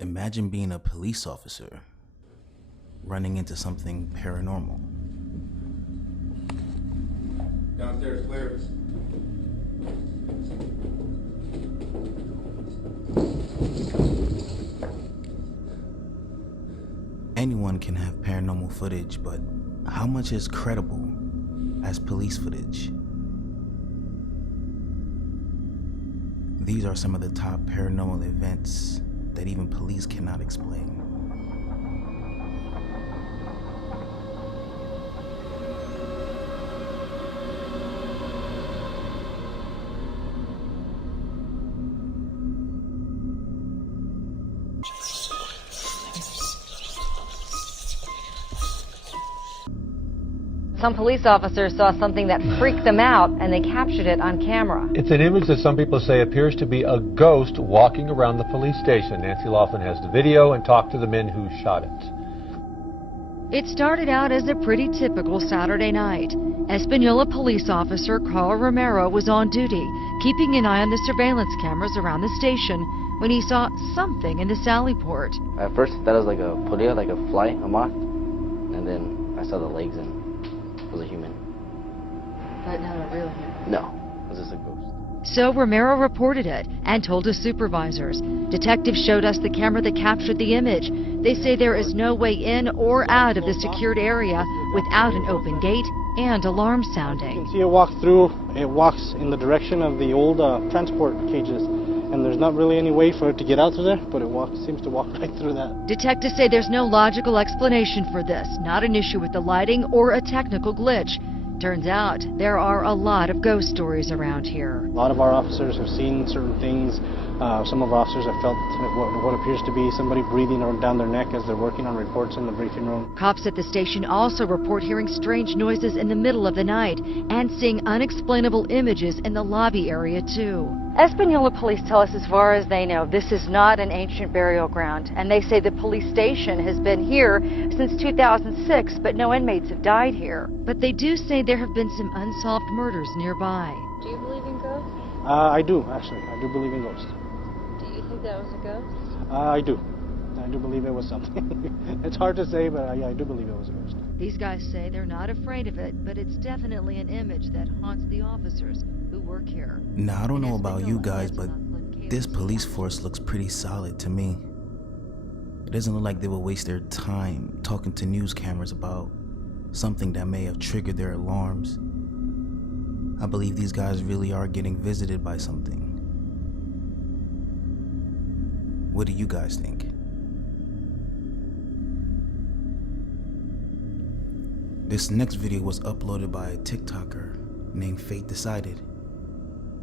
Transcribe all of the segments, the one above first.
Imagine being a police officer running into something paranormal. Downstairs, clear. Anyone can have paranormal footage, but how much is credible as police footage? These are some of the top paranormal events that even police cannot explain. Some police officers saw something that freaked them out, and they captured it on camera. It's an image that some people say appears to be a ghost walking around the police station. Nancy Laughlin has the video and talked to the men who shot it. It started out as a pretty typical Saturday night. Espanola police officer Carl Romero was on duty, keeping an eye on the surveillance cameras around the station, when he saw something in the sally port. At first I thought it was like a polilla, like a fly, a moth, and then I saw the legs and it was a human. But not a real human? No, it was just a ghost. So Romero reported it and told his supervisors. Detectives showed us the camera that captured the image. They say there is no way in or out of the secured area without an open gate and alarm sounding. You can see it walk through. It walks in the direction of the old transport cages. And there's not really any way for it to get out through there, but it seems to walk right through that. Detectives say there's no logical explanation for this, not an issue with the lighting or a technical glitch. Turns out there are a lot of ghost stories around here. A lot of our officers have seen certain things. Some of our officers have felt what appears to be somebody breathing down their neck as they're working on reports in the briefing room. Cops at the station also report hearing strange noises in the middle of the night and seeing unexplainable images in the lobby area too. Espanola police tell us as far as they know, this is not an ancient burial ground, and they say the police station has been here since 2006, but no inmates have died here. But they do say there have been some unsolved murders nearby. Do you believe in ghosts? I do, actually. I do believe in ghosts. Do you think that was a ghost? I do. I do believe it was something. It's hard to say, but I do believe it was a ghost. These guys say they're not afraid of it, but it's definitely an image that haunts the officers who work here. Now, I don't know about you guys, but this police force looks pretty solid to me. It doesn't look like they will waste their time talking to news cameras about something that may have triggered their alarms. I believe these guys really are getting visited by something. What do you guys think? This next video was uploaded by a TikToker named Fate Decided.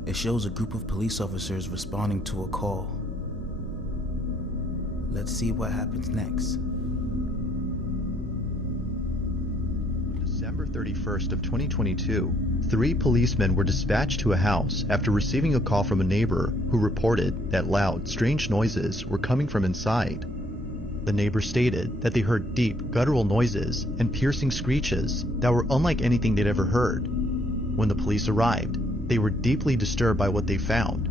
It shows a group of police officers responding to a call. Let's see what happens next. December 31st of 2022, 3 policemen were dispatched to a house after receiving a call from a neighbor who reported that loud, strange noises were coming from inside. The neighbor stated that they heard deep, guttural noises and piercing screeches that were unlike anything they'd ever heard. When the police arrived, they were deeply disturbed by what they found.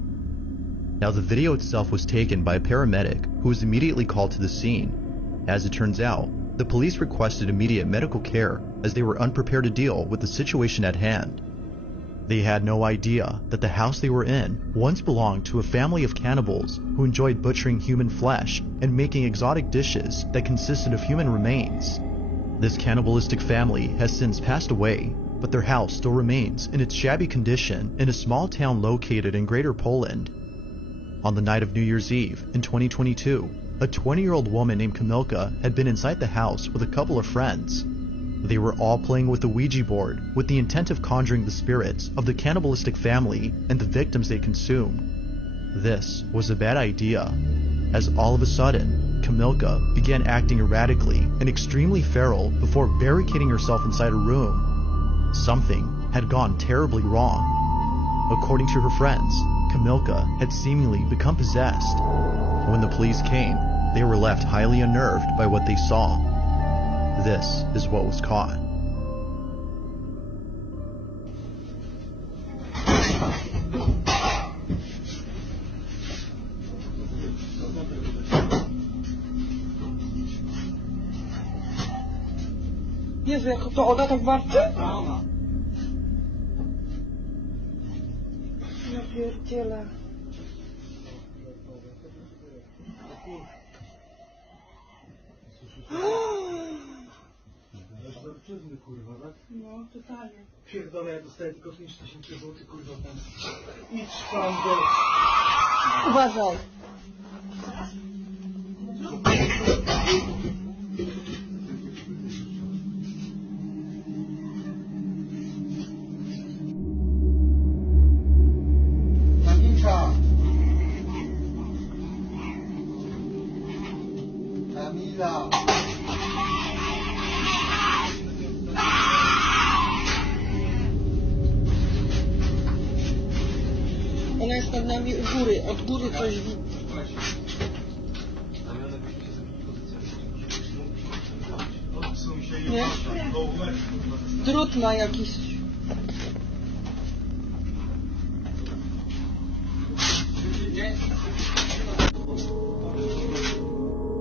Now, the video itself was taken by a paramedic who was immediately called to the scene. As it turns out, the police requested immediate medical care as they were unprepared to deal with the situation at hand. They had no idea that the house they were in once belonged to a family of cannibals who enjoyed butchering human flesh and making exotic dishes that consisted of human remains. This cannibalistic family has since passed away, but their house still remains in its shabby condition in a small town located in Greater Poland. On the night of New Year's Eve in 2022, a 20-year-old woman named Kamilka had been inside the house with a couple of friends. They were all playing with the Ouija board with the intent of conjuring the spirits of the cannibalistic family and the victims they consumed. This was a bad idea, as all of a sudden, Kamilka began acting erratically and extremely feral before barricading herself inside a room. Something had gone terribly wrong. According to her friends, Kamilka had seemingly become possessed. When the police came, they were left highly unnerved by what they saw. This is what was caught. Jezu, jak to ona tak warczy? Ja pierdzielę. Kurwa, tak? No, totalnie. Pierdolę, ja dostaję tylko 5000 zł, kurwa, tam. Idź pan do... Uważaj. Kamilka! Kamila! Ona jest nad nami u góry, od góry coś widzi. Nie? Drut ma jakiś.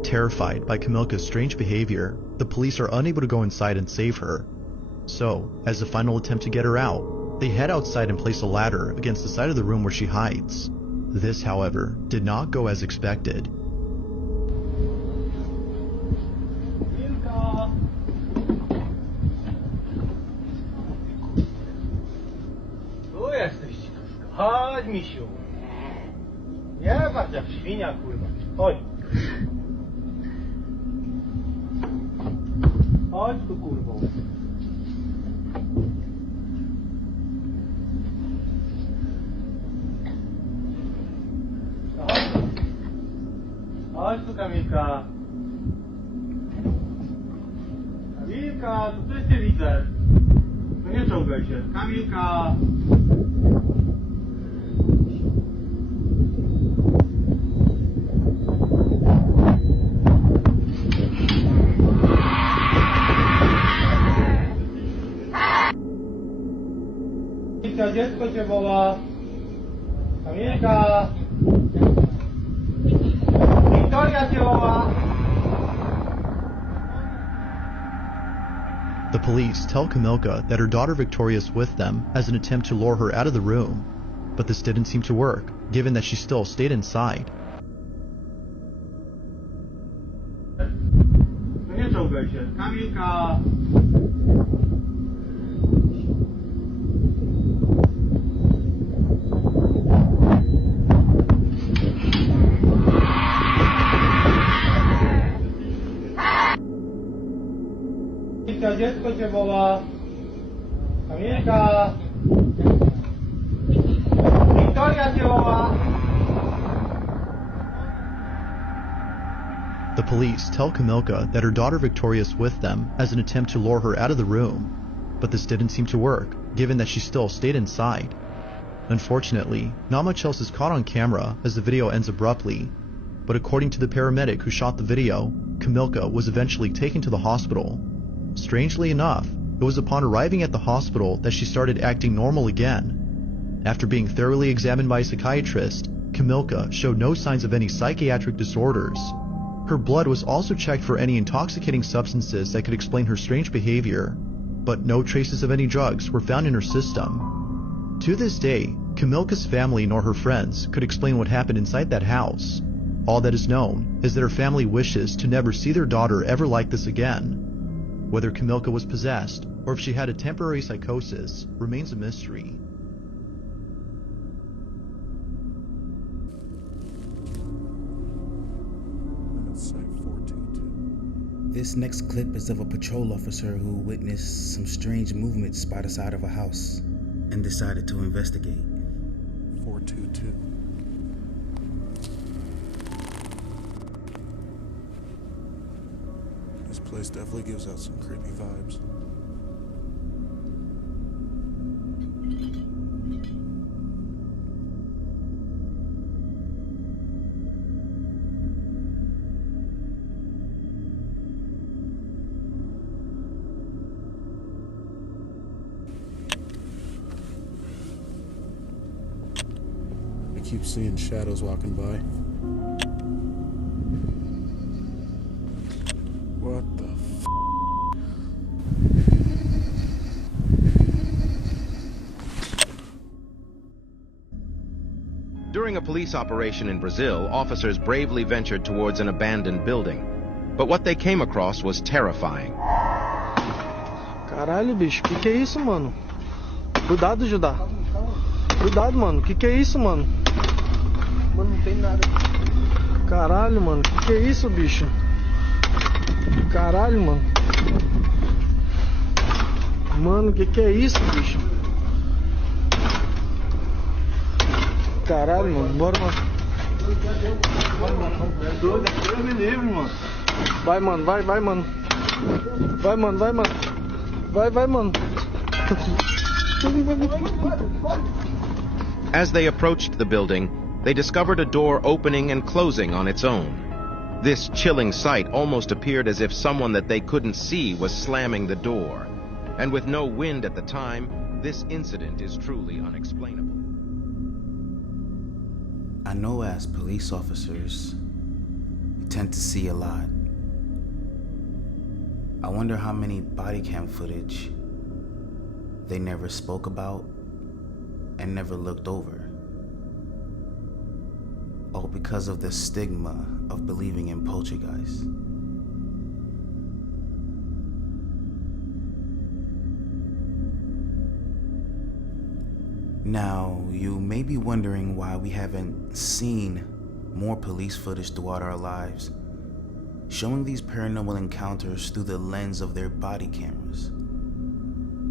Terrified by Kamilka's strange behavior, the police are unable to go inside and save her. So, as a final attempt to get her out, they head outside and place a ladder against the side of the room where she hides. This, however, did not go as expected. Tu jesteś, chodź, misiu. Nie patrz jak świnia, kurwa. Chodź. Chodź tu, kurwo. Chodź tu, Kamilka. Kamilka, to coś ty widzę. No nie ciągaj się. Kamilka. Kamilka, dziecko cię woła. Kamilka. Wiktoria cię woła. The police tell Kamilka that her daughter Victoria is with them as an attempt to lure her out of the room, but this didn't seem to work, given that she still stayed inside. No nie ciągaj się. Kamilka. Kamilka, dziecko cię woła. Kamilka. Wiktoria cię woła. The police tell Kamilka that her daughter Victoria is with them as an attempt to lure her out of the room, but this didn't seem to work, given that she still stayed inside. Unfortunately, not much else is caught on camera as the video ends abruptly, but according to the paramedic who shot the video, Kamilka was eventually taken to the hospital. Strangely enough, it was upon arriving at the hospital that she started acting normal again. After being thoroughly examined by a psychiatrist, Kamilka showed no signs of any psychiatric disorders. Her blood was also checked for any intoxicating substances that could explain her strange behavior, but no traces of any drugs were found in her system. To this day, Kamilka's family nor her friends could explain what happened inside that house. All that is known is that her family wishes to never see their daughter ever like this again. Whether Kamilka was possessed or if she had a temporary psychosis remains a mystery. This next clip is of a patrol officer who witnessed some strange movements by the side of a house and decided to investigate. 422. This place definitely gives out some creepy vibes. I keep seeing shadows walking by. What the f? During a police operation in Brazil, officers bravely ventured towards an abandoned building. But what they came across was terrifying. Caralho, bicho, que é isso, mano? Cuidado, Judá. Cuidado, mano, que é isso, mano? Mano, não tem nada. Caralho, mano, que é isso, bicho? Caralho, mano. Mano, que é isso, bicho? Caralho, mano, bora, mano. Deus me livre, mano. Vai, mano, vai, mano. Vai, mano, vai, mano. Vai, mano. As they approached the building, they discovered a door opening and closing on its own. This chilling sight almost appeared as if someone that they couldn't see was slamming the door. And with no wind at the time, this incident is truly unexplainable. I know as police officers, we tend to see a lot. I wonder how many body cam footage they never spoke about and never looked over. All because of the stigma of believing in poltergeists. Now, you may be wondering why we haven't seen more police footage throughout our lives, showing these paranormal encounters through the lens of their body cameras.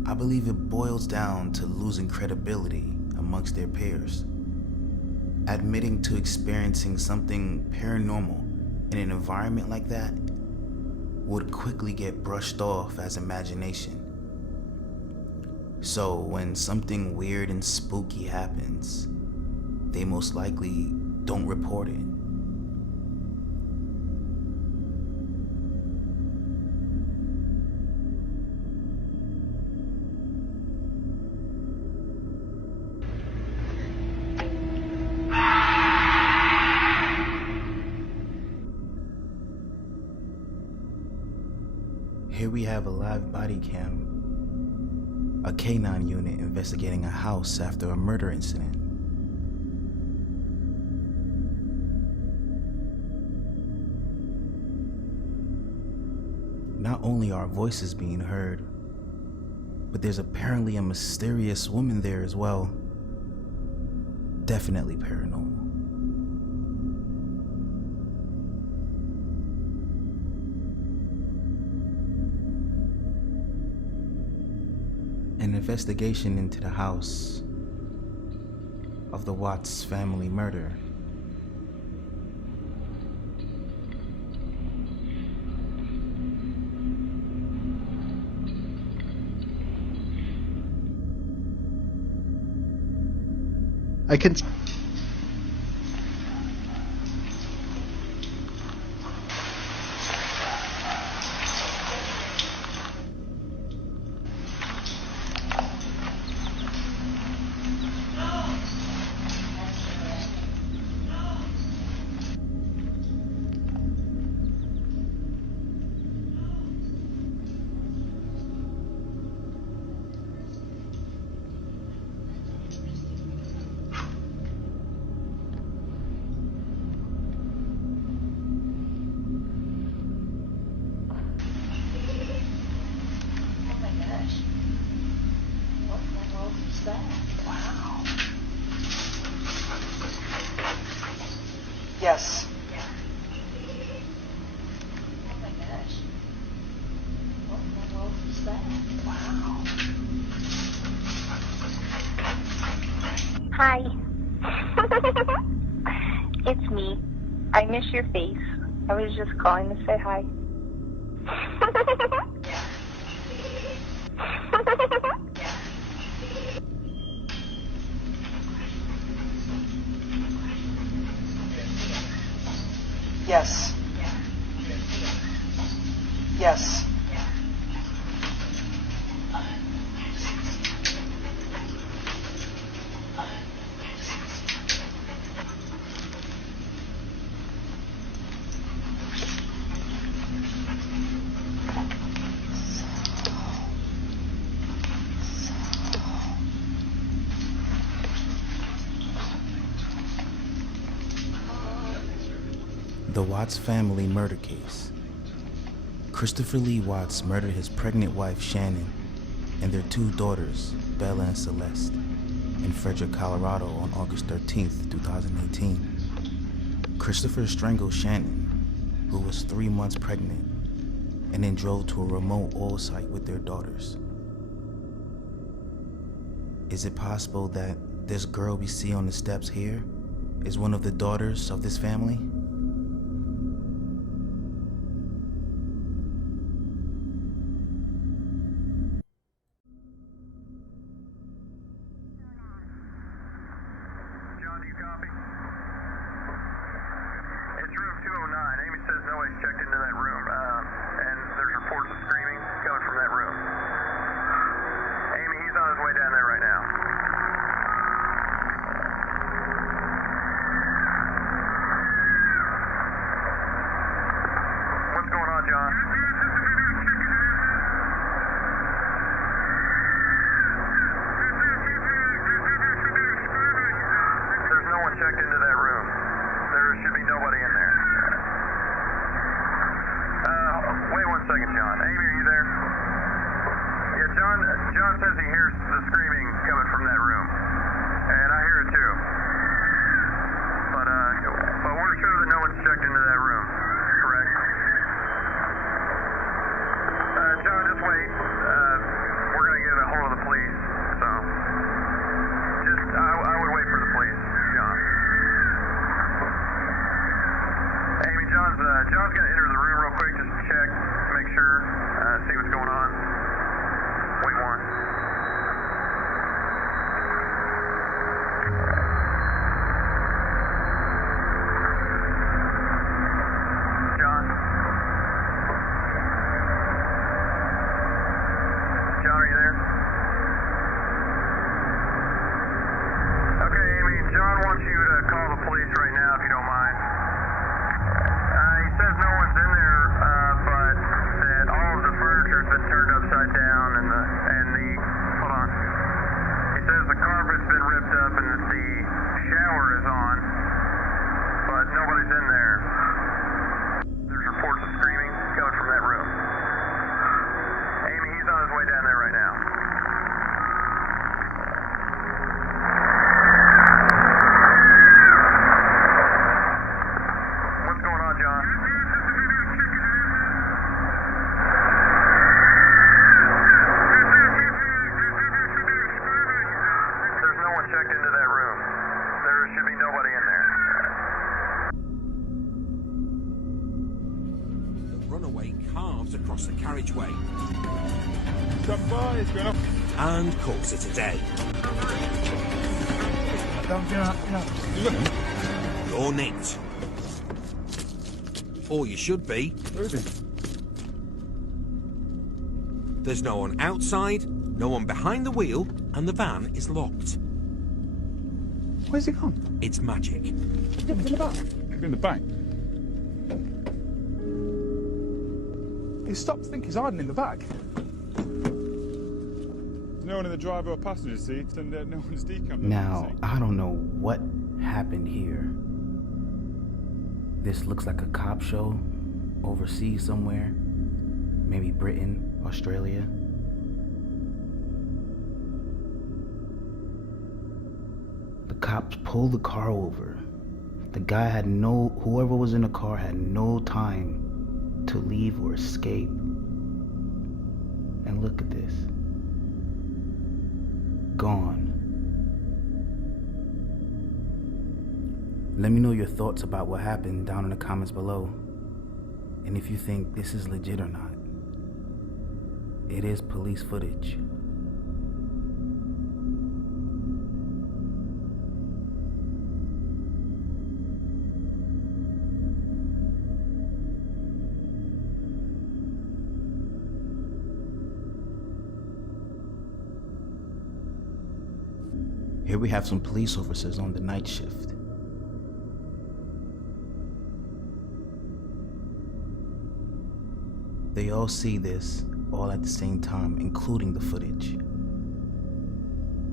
I believe it boils down to losing credibility amongst their peers. Admitting to experiencing something paranormal in an environment like that would quickly get brushed off as imagination. So when something weird and spooky happens, they most likely don't report it. Here we have a live body cam, a K9 unit investigating a house after a murder incident. Not only are voices being heard, but there's apparently a mysterious woman there as well. Definitely paranormal. An investigation into the house of the Watts family murder. I can... Yes. Oh my gosh. What in the world is that? Wow. Hi. It's me. I miss your face. I was just calling to say hi. Yes. Yes. The Watts family murder case. Christopher Lee Watts murdered his pregnant wife Shannon and their 2 daughters, Bella and Celeste, in Frederick, Colorado on August 13th, 2018. Christopher strangled Shannon, who was 3 months pregnant, and then drove to a remote oil site with their daughters. Is it possible that this girl we see on the steps here is one of the daughters of this family? John, do you copy? It's room 209. Amy says nobody's checked into that room, and there's reports of screaming coming from that room. Amy, he's on his way down there right now. What's going on, John? There's no one checked into that room. There should be nobody in there. Wait 1 second, John. Amy, are you there? Yeah, John says he hears the screaming coming from that room. And I hear it too. But we're sure that no one's checked into that room. Correct? John, just wait. We're going to get a hold of the police. So, I would wait for the police, John. Amy, John's going to enter the room real quick just to check, make sure, see what's going on. Wait 1. John? John, are you there? Okay, Amy, John wants you to call the police right now if you don't mind. He says no one's in there, but that all of the furniture's been turned upside down and the hold on. He says the carpet's been ripped up and that the shower is on, but nobody's in there. There's reports of screaming coming from that room. Amy, he's on his way down there right now. What's going on, John? There's no one checked into that room. There should be nobody in there. The runaway carves across the carriageway Stand by, it's going up. and calls it a day. You're nicked. Or you should be. Where is he? There's no one outside, no one behind the wheel, and the van is locked. Where's he gone? It's magic. He's in the back. In the back? He stopped to think he's hiding in the back. There's no one in the driver or passenger seat, and no one's decamped. Now, I don't know what happened here. This looks like a cop show overseas somewhere. Maybe Britain, Australia. The cops pulled the car over. The guy whoever was in the car had no time to leave or escape. And look at this. Gone. Let me know your thoughts about what happened down in the comments below. And if you think this is legit or not. It is police footage. Here we have some police officers on the night shift. They all see this all at the same time, including the footage.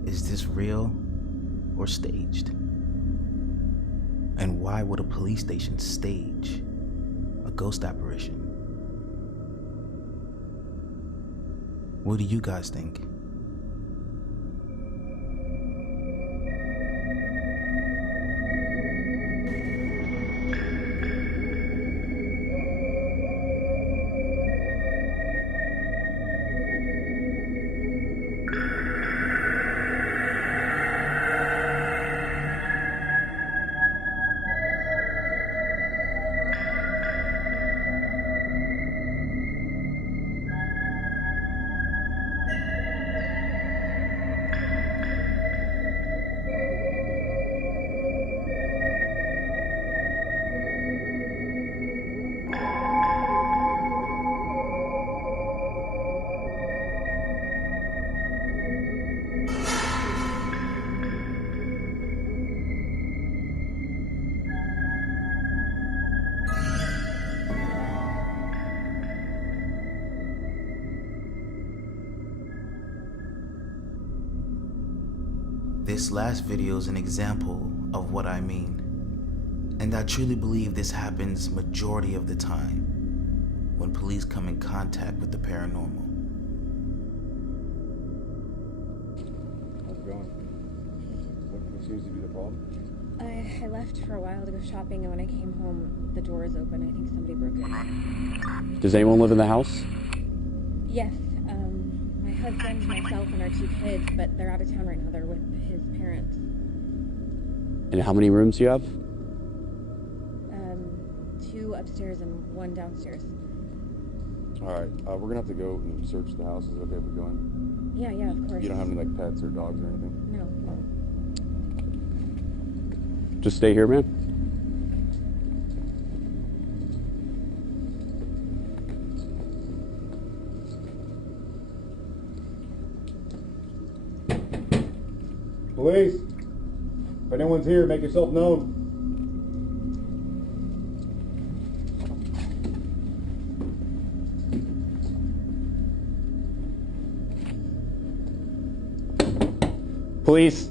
Is this real or staged? And why would a police station stage ghost apparition. What do you guys think? This last video is an example of what I mean. And I truly believe this happens majority of the time when police come in contact with the paranormal. How's it going? What seems to be the problem? I left for a while to go shopping, and when I came home, the door is open. I think somebody broke in. Does anyone live in the house? Yes, my husband, myself, and our 2 kids, but they're out of town right now. They're with his parents. And how many rooms do you have? 2 upstairs and 1 downstairs. Alright, we're gonna have to go and search the house. Is it okay if we go in? Yeah, of course. You don't have any, like, pets or dogs or anything? No. Just stay here, man. Police! If anyone's here, make yourself known. Police!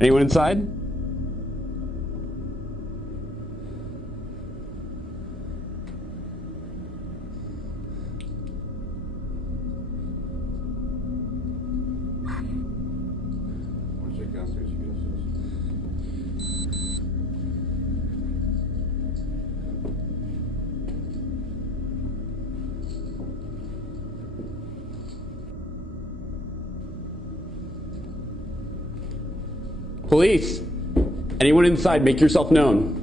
Anyone inside? Want to check downstairs? You get upstairs. Police! Anyone inside, make yourself known.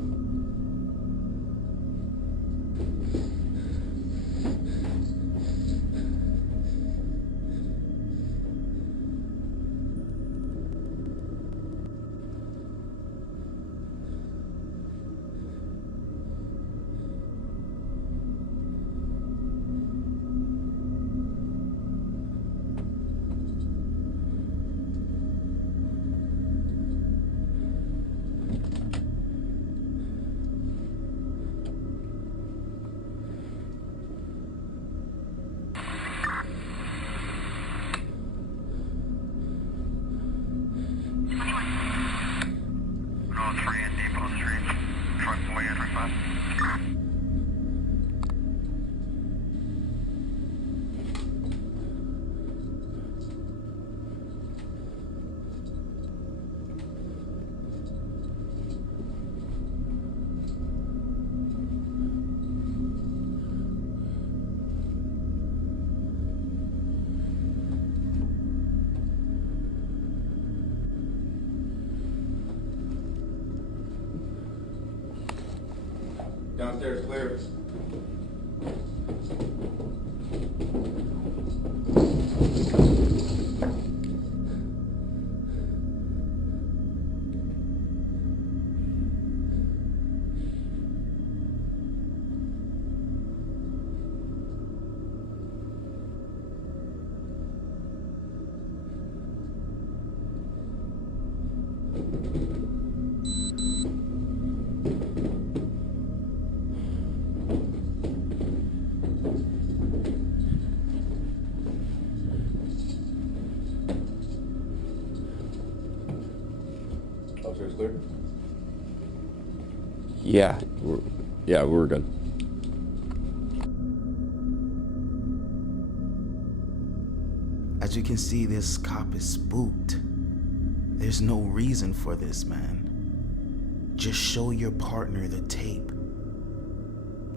Downstairs clear. Upstairs clear? Yeah, we're good. As you can see, this cop is spooked. There's no reason for this, man. Just show your partner the tape.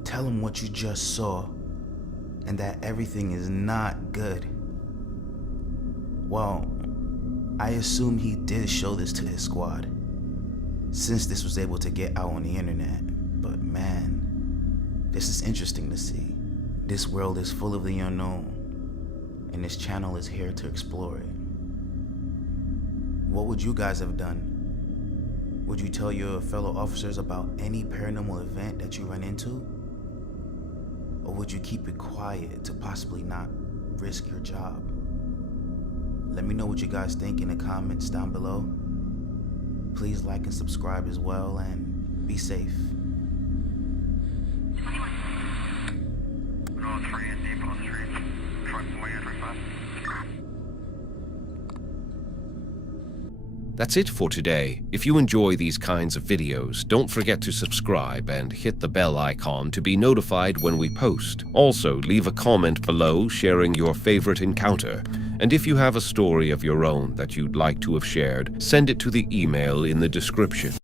Tell him what you just saw and that everything is not good. Well, I assume he did show this to his squad, since this was able to get out on the internet. But man, this is interesting to see. This world is full of the unknown, and this channel is here to explore it. What would you guys have done? Would you tell your fellow officers about any paranormal event that you run into? Or would you keep it quiet to possibly not risk your job? Let me know what you guys think in the comments down below. Please like and subscribe as well, and be safe. That's it for today. If you enjoy these kinds of videos, don't forget to subscribe and hit the bell icon to be notified when we post. Also, leave a comment below sharing your favorite encounter. And if you have a story of your own that you'd like to have shared, send it to the email in the description.